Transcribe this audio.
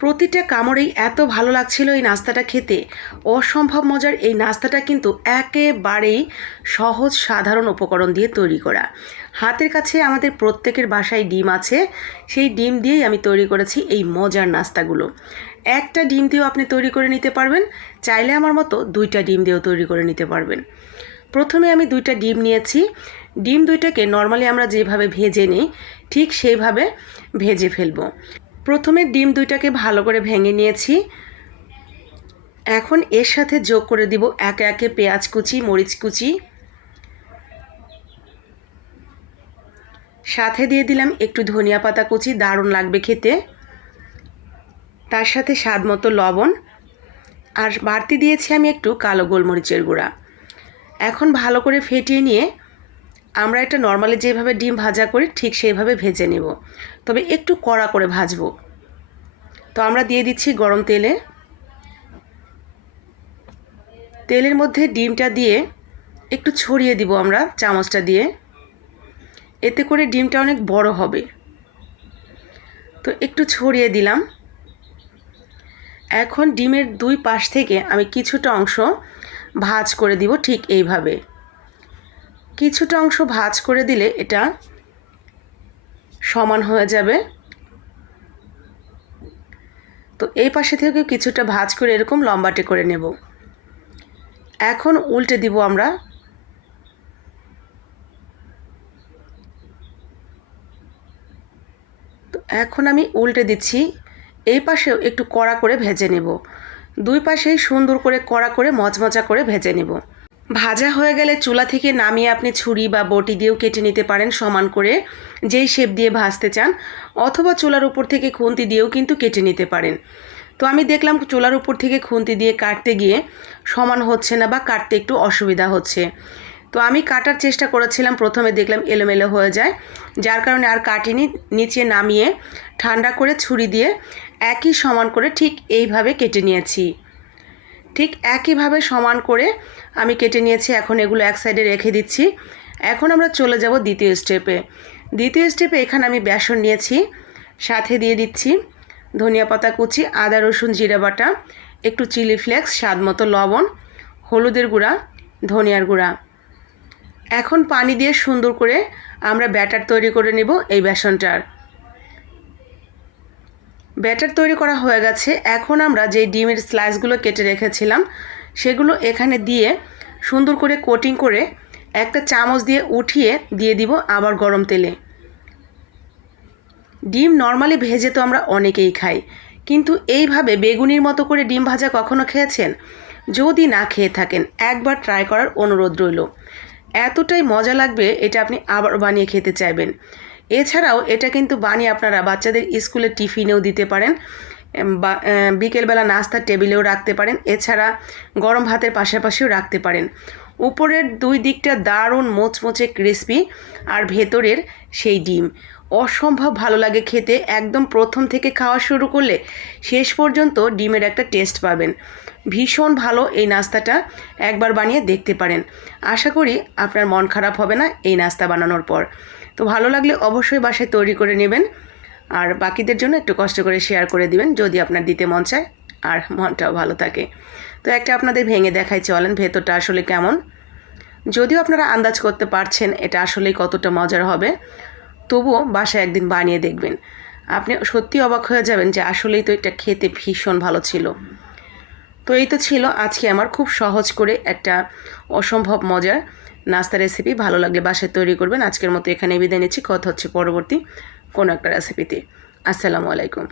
প্রতিটা কামড়েই এত ভালো লাগছিল এই নাস্তাটা খেতে। অসম্ভব মজার এই নাস্তাটা কিন্তু একেবারেই সহজ, সাধারণ উপকরণ দিয়ে তৈরি করা। হাতের কাছে আমাদের প্রত্যেকের বাসায় ডিম আছে, সেই ডিম দিয়েই আমি তৈরি করেছি এই মজার নাস্তাগুলো। একটা ডিম দিয়েও আপনি তৈরি করে নিতে পারবেন, চাইলে আমার মতো দুইটা ডিম দিয়েও তৈরি করে নিতে পারবেন। প্রথমে আমি দুইটা ডিম নিয়েছি। ডিম দুইটাকে নর্মালি আমরা যেভাবে ভেজে নিই, ঠিক সেইভাবে ভেজে ফেলব। প্রথমে ডিম দুইটাকে ভালো করে ভেঙে নিয়েছি। এখন এর সাথে যোগ করে দিব একে একে পেঁয়াজ কুচি, মরিচ কুচি। সাথে দিয়ে দিলাম একটু ধনিয়া পাতা কুচি, দারুণ লাগবে খেতে। তার সাথে স্বাদ মতো লবণ। আর বাড়তি দিয়েছি আমি একটু কালো গোলমরিচের গুঁড়া। এখন ভালো করে ফেটিয়ে নিয়ে আমরা এটা নর্মালি যেভাবে ডিম ভাজা করি, ঠিক সেইভাবে ভেজে নেব। তবে একটু কড়া করে ভাজবো। তো আমরা দিয়ে দিচ্ছি গরম তেলে। তেলের মধ্যে ডিমটা দিয়ে একটু ছড়িয়ে দিব আমরা চামচটা দিয়ে। এতে করে ডিমটা অনেক বড় হবে। তো একটু ছড়িয়ে দিলাম। এখন ডিমের দুই পাশ থেকে আমি কিছুটা অংশ ভাজ করে দিব ঠিক এইভাবে। কিছুটা অংশ ভাজ করে দিলে এটা সমান হয়ে যাবে। তো এই পাশে থেকে কিছুটা ভাজ করে এরকম লম্বাটে করে নেব। এখন উল্টে দিব আমরা তো এখন আমি উল্টে দিচ্ছি। এই পাশেও একটু কড়া করে ভেজে নেব। দুই পাশেই সুন্দর করে কড়া করে মচমচা করে ভেজে নেব। ভাজা হয়ে গেলে চুলা থেকে নামিয়ে আপনি ছুরি বা বটি দিয়েও কেটে নিতে পারেন সমান করে, যেই শেপ দিয়ে ভাজতে চান, অথবা চুলার উপর থেকে খুন্তি দিয়েও কিন্তু কেটে নিতে পারেন। তো আমি দেখলাম চুলার উপর থেকে খুন্তি দিয়ে কাটতে গিয়ে সমান হচ্ছে না বা কাটতে একটু অসুবিধা হচ্ছে। তো আমি কাটার চেষ্টা করেছিলাম, প্রথমে দেখলাম এলোমেলো হয়ে যায়, যার কারণে আর কাটিনি, নিচে নামিয়ে ঠান্ডা করে ছুরি দিয়ে একই সমান করে ঠিক এইভাবে কেটে নিয়েছি। ঠিক একইভাবে সমান করে আমি কেটে নিয়েছি, এখন এগুলো এক সাইডে রেখে দিচ্ছি। এখন আমরা চলে যাব দ্বিতীয় স্টেপে দ্বিতীয় স্টেপে এখানে আমি বেসন নিয়েছি, সাথে দিয়ে দিচ্ছি ধনিয়া পাতা কুচি, আদা, রসুন, জিরা বাটা, একটু চিলি ফ্লেক্স স্বাদ মতো লবণ, হলুদের গুঁড়া, ধনিয়ার গুঁড়া। এখন পানি দিয়ে সুন্দর করে আমরা ব্যাটার তৈরি করে নেব এই বেসনটার। ব্যাটার তৈরি করা হয়ে গেছে। এখন আমরা যে ডিমের স্লাইসগুলো কেটে রেখেছিলাম, সেগুলো এখানে দিয়ে সুন্দর করে কোটিং করে একটা চামচ দিয়ে উঠিয়ে দিয়ে দিব আবার গরম তেলে। ডিম নর্মালি ভেজে তো আমরা অনেকেই খাই, কিন্তু এইভাবে বেগুনির মতো করে ডিম ভাজা কখনো খেয়েছেন? যদি না খেয়ে থাকেন, একবার ট্রাই করার অনুরোধ রইল। এতটাই মজা লাগবে, এটা আপনি আবার বানিয়ে খেতে চাইবেন। এছাড়াও এটা কিন্তু বানিয়ে আপনারা বাচ্চাদের স্কুলে টিফিনেও দিতে পারেন বা বিকেলবেলা নাস্তার টেবিলেও রাখতে পারেন, এছাড়া গরম ভাতের পাশাপাশিও রাখতে পারেন। উপরের দুই দিকটা দারুণ মোচমোচে ক্রিসপি আর ভেতরের সেই ডিম। অসম্ভব ভালো লাগে খেতে, একদম প্রথম থেকে খাওয়া শুরু করলে শেষ পর্যন্ত ডিমের একটা টেস্ট পাবেন। ভীষণ ভালো এই নাস্তাটা একবার বানিয়ে দেখতে পারেন। আশা করি আপনার মন খারাপ হবে না এই নাস্তা বানানোর পর। তো ভালো লাগলে অবশ্যই বাসায় তৈরি করে নেবেন। আর বাকিদের জন্য একটু কষ্ট করে শেয়ার করে দিবেন, যদি আপনার দিতে মন চায় আর মনটাও ভালো থাকে। তো একটা আপনাদের ভেঙে দেখাই চলেন ভেতরটা আসলে কেমন। যদিও আপনারা আন্দাজ করতে পারছেন এটা আসলেই কতটা মজার হবে, তবুও বাসায় একদিন বানিয়ে দেখবেন। আপনি সত্যি অবাক হয়ে যাবেন যে আসলেই তো এটা খেতে ভীষণ ভালো ছিল। তো এই তো ছিল আজকে আমার খুব সহজ করে একটা অসম্ভব মজার। নাস্তা রেসিপি ভালো লাগলে বাসায় তৈরি করবেন। আজকের মতো এখানে বিদায় নিচ্ছি। কথা হচ্ছে পরবর্তী কোনো একটা রেসিপিতে আসসালামু আলাইকুম।